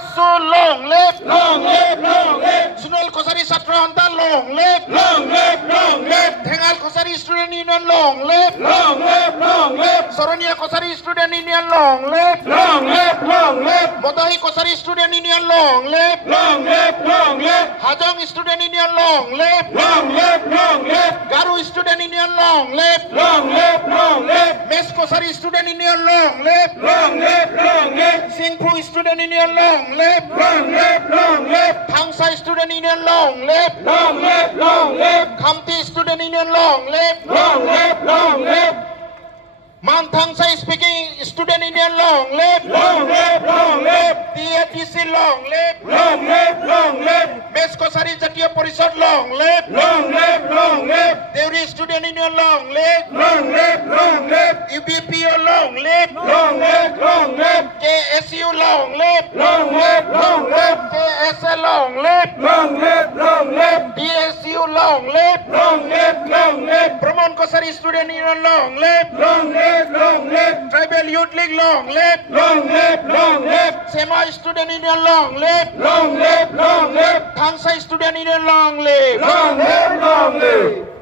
Atsu long live. Long live, long live. Sunol Kosari Satra Hanta long live. Long live, long live. Thengal Kosari Student Union long live. Long live, long live. Soronia Kosari Student Union long live. Long live, long live. Motohi Kosari Student Union long live. Long live, long live. Hajong Student Union long live. Long live, long live. Garu Student Union long live. Long live, long live. Mes Kosari Student Union long live. Long live, long live. Singpru Student Union long live. Long live, long live. Tangsai Student Union long live. Long live, long live. Khamti Student Union long live. Long live, long live. Mount Tangsai Speaking Student Union long live. Long live, long live. TATC long live. Long live, long live. Mes Kosari Jatiya Parishad long live. Long live, long live. Deuri Student Union long live. Long live, long live. UBPO long live. Long live, long live. KSU long live. Long live, long live. KSL long live. Long live, long live. DSU long live. Long live, long live. Brahman Kosari Student Union long live. Long live, long live. Tribal Youth League long live. Long live, long live. Sema Student Union long live. Long live, long live. Tangsai Student Union long live. Long live, long live.